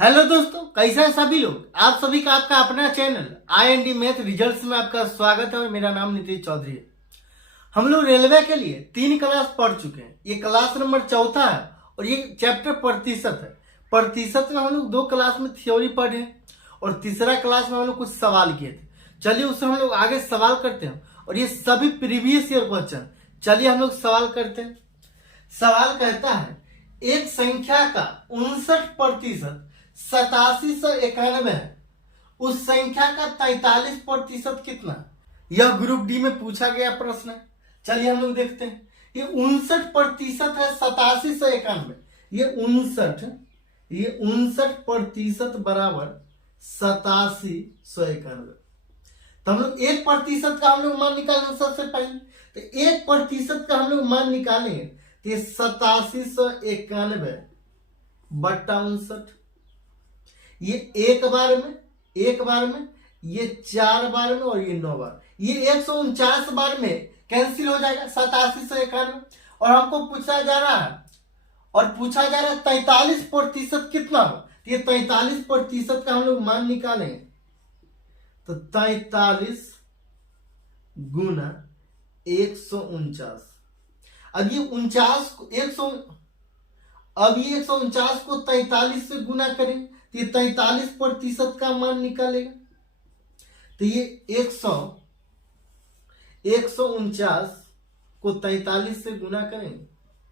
Hello दोस्तों, कैसे हैं सभी लोग। आप सभी का आपका अपना चैनल IND मैथ रिजल्ट्स में आपका स्वागत है और मेरा नाम नीतीश चौधरी है। हम लोग रेलवे के लिए 3 क्लास पढ़ चुके हैं। ये क्लास नंबर 4 है और ये चैप्टर प्रतिशत है। प्रतिशत में हम लोग 2 क्लास में थ्योरी पढ़े और तीसरा क्लास में हम लोग कुछ सवाल किए थे। चलिए उससे हम लोग आगे सवाल करते हैं और ये सभी प्रीवियस ईयर क्वेश्चन। चलिए हम लोग सवाल करते हैं। सवाल कहता है एक संख्या का 59% 8791 है, उस संख्या का 43% कितना। यह ग्रुप डी में पूछा गया प्रश्न है। चलिए हम लोग देखते हैं। ये 59% है 8791। ये 59% बराबर 8791। तो हम लोग 1% का हम लोग मान निकालेंगे। सबसे पहले तो 1% का हम लोग मान निकालेंगे तो ये 8791 बट्टा 59। ये एक बार में, ये 4 बार में और ये 9 बार, ये 149 बार में कैंसिल हो जाएगा 8791। और हमको पूछा जा रहा है 43% कितना हो। तो ये 43% का हम लोग मान निकालेंगे तो 43 गुना 149। अब ये 149 को 43 से गुना करें तो ये 43% का मान निकालेगा। तो ये 149 को 43 से गुना करेंगे,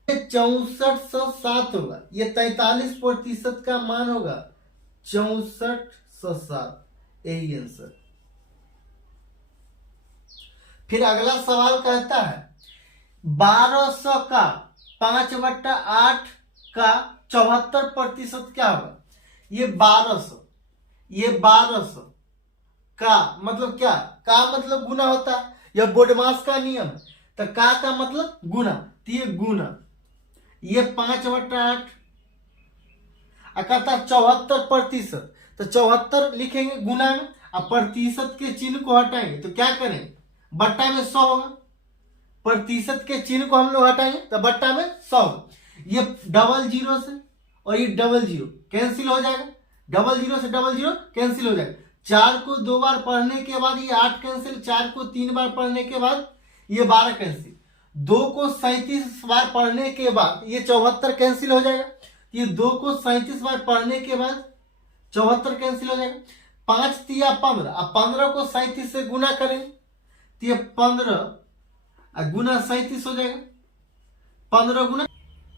ये 6407 होगा। ये 43% का मान होगा 6407। यही आंसर। फिर अगला सवाल कहता है 1200 का 5/8 का 74% क्या होगा। ये 1200 का मतलब क्या, का मतलब गुना होता है। यह बोडमास का नियम है। तो का मतलब गुना, तो ये गुना, ये 5/8 कहता 74%। तो 74 लिखेंगे गुना में, अब प्रतिशत के चिन्ह को हटाएंगे तो क्या करेंगे, बट्टा में 100 होगा। प्रतिशत के चिन्ह को हम लोग हटाएंगे तो बट्टा में 100। ये 00 से और ये 00 कैंसिल हो जाएगा। 00 से 00 कैंसिल हो जाएगा। 4 को 2 बार पढ़ने के बाद ये 8 कैंसिल, 4 को 3 बार पढ़ने के बाद ये 12 कैंसिल, 2 को 37 बार पढ़ने के बाद ये 74 कैंसिल हो जाएगा। ये 2 को 37 बार पढ़ने के बाद 74 कैंसिल हो जाएगा। 5 तिया 15, अब 15 को 37 से गुना करेंगे तो ये 15 गुना 37 हो जाएगा। 15 गुना,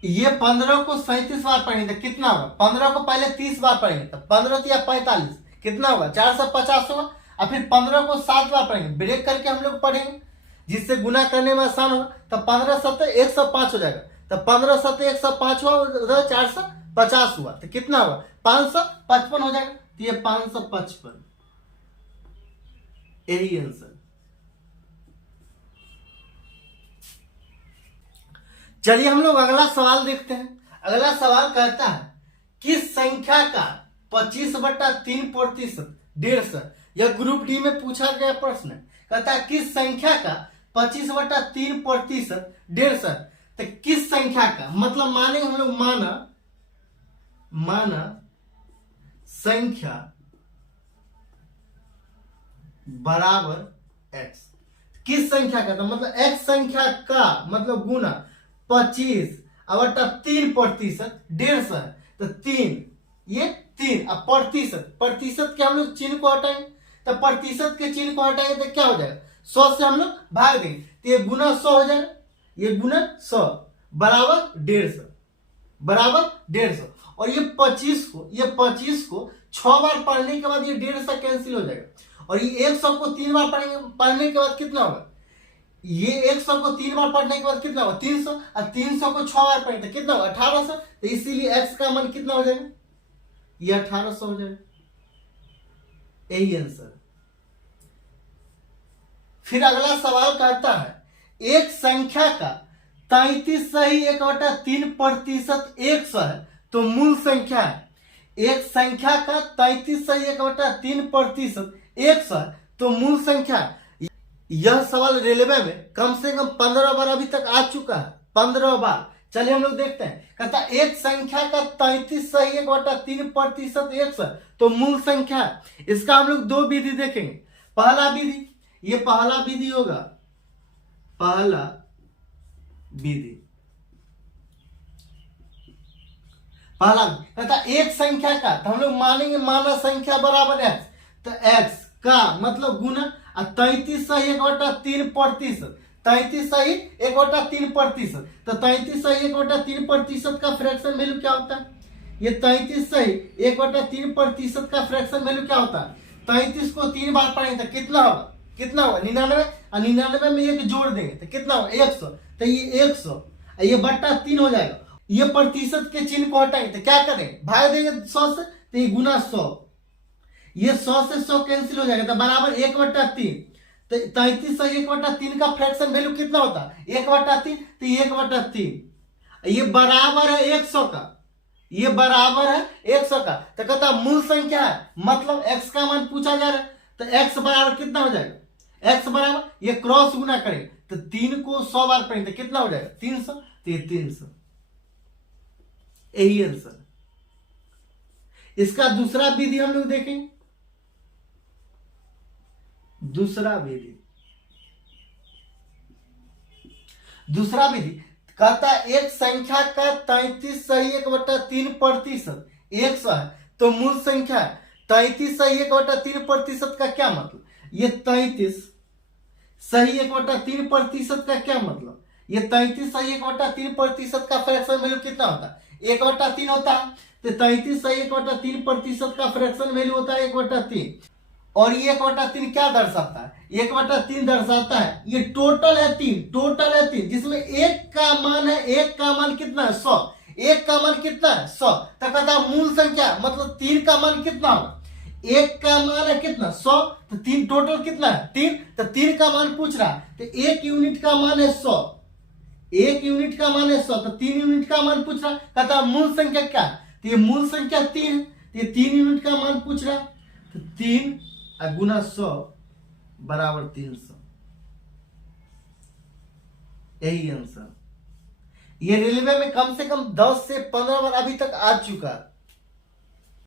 ये 15 को 37 बार पढ़ेंगे तो कितना होगा। 15 को पहले 30 बार पढ़ेंगे तो 15 या 45 कितना होगा, 450 होगा। और फिर 15 को 7 बार पढ़ेंगे, ब्रेक करके हम लोग पढ़ेंगे जिससे गुना करने में आसान होगा। तो 15 7 105 हो जाएगा। तो 15 7 105 हुआ, उधर 450 हुआ तो कितना होगा, 555 हो जाएगा। तो ये 555, यही आंसर। चलिए हम लोग अगला सवाल देखते हैं। अगला सवाल कहता है किस संख्या का 25/3% 150। यह ग्रुप डी में पूछा गया प्रश्न है। कहता है किस संख्या का 25/3% 150। तो किस संख्या का मतलब माने हम लोग माना संख्या बराबर x। किस संख्या का, तो मतलब x संख्या का मतलब गुना 25/3% 150 है। तो 3, ये 3। अब प्रतिशत के हम लोग चिन्ह को हटाएंगे तो प्रतिशत के चिन्ह को हटाएंगे तो क्या हो जाएगा, 100 से हम लोग भाग देंगे तो ये गुना 100 हो जाएगा। ये गुना 100 बराबर 150 और ये 25 को 6 बार पढ़ने के बाद ये 150 कैंसिल हो जाएगा। और ये 100 को 3 बार पढ़ने के बाद कितना होगा, ये 100 को 3 बार पढ़ने के बाद कितना होगा 300। और 300 को 6 बार पढ़ेंगे तो कितना होगा 1800। तो इसीलिए x का मान कितना हो जाएगा, ये 1800 हो जाएगा। यही आंसर। फिर अगला सवाल कहता है एक संख्या का 33 सही 1/3% 100 है तो मूल संख्या है। एक संख्या का 33 सही 1/3% 100 है तो मूल संख्या है। यह सवाल रेलवे में कम से कम 15 बार अभी तक आ चुका है। 15 बार चलिए हम लोग देखते हैं। कहता एक संख्या का 33 सही 1/3% 100, तो मूल संख्या है। इसका हम लोग दो विधि देखेंगे। पहला विधि, ये पहला विधि होगा, पहला विधि, पहला कहता एक संख्या का, तो हम लोग मानेंगे माना संख्या बराबर x, तो x का मतलब गुना 33 सही 1/3%, 33 सही 1/3%, तो 33 सही 1/3% का फ्रैक्शन वैल्यू क्या होता है? ये 33 सही 1/3% का फ्रैक्शन वैल्यू क्या होता है? 33 को 3 बार पढ़ेंगे तो कितना होगा? कितना होगा? 99, और 99 में एक जोड़ देंगे तो कितना होगा? 100, तो ये 100, ये बट्टा 3 हो जाएगा। ये प्रतिशत के चिन्ह को हटाएंगे तो क्या करें? भाग देंगे 100 से, तो ये गुना 100, ये 100 से 100 कैंसिल हो जाएगा, तो बराबर 1/3। तो 33 सही 1/3 का फ्रैक्शन वैल्यू कितना होता है? 1/3, तो 1/3 ये बराबर है 100 का, ये बराबर है 100 का। तो कहता मूल संख्या है, मतलब x का मान पूछा जा रहा है, तो x बराबर कितना हो जाएगा? x बराबर ये क्रॉस गुना करें तो 3 को 100 बार पढ़ें तो कितना हो जाएगा? 300, तो ये 300, यही आंसर। इसका दूसरा विधि हम लोग देखेंगे। दूसरा विधि, दूसरा विधि कहता एक संख्या का 33 सही 1/3% 100 है, तो मूल संख्या है। 33 सही 1/3% का क्या मतलब? ये 33 सही 1/3% का क्या मतलब? ये 33 सही 1/3% का फ्रैक्शन वैल्यू कितना होता है? 1/3 होता है, तो 33 सही 1/3% का फ्रैक्शन वैल्यू होता है 1/3। और ये 1/3 क्या दर्शाता है? 1/3 दर्शाता है ये टोटल है 3, टोटल है 3, जिसमें एक का मान है, एक का मान कितना है? 100, एक का मान कितना है? 100, तो कहता मूल संख्या मतलब 3 का मान कितना होगा? एक का मान है कितना? 100, तो 3 टोटल कितना है? 3, तो 3 का मान पूछ रहा है, तो 1 यूनिट का मान है 100, 1 यूनिट का मान है 100, तो 3 यूनिट का मान पूछ रहा है। कहता मूल संख्या क्या है? तो ये मूल संख्या 3 है, तो ये 3 यूनिट का मान पूछ रहा है, तो 3 गुना 100 बराबर 300, यही आंसर। ये रेलवे में कम से कम 10 से 15 बार अभी तक आ चुका है।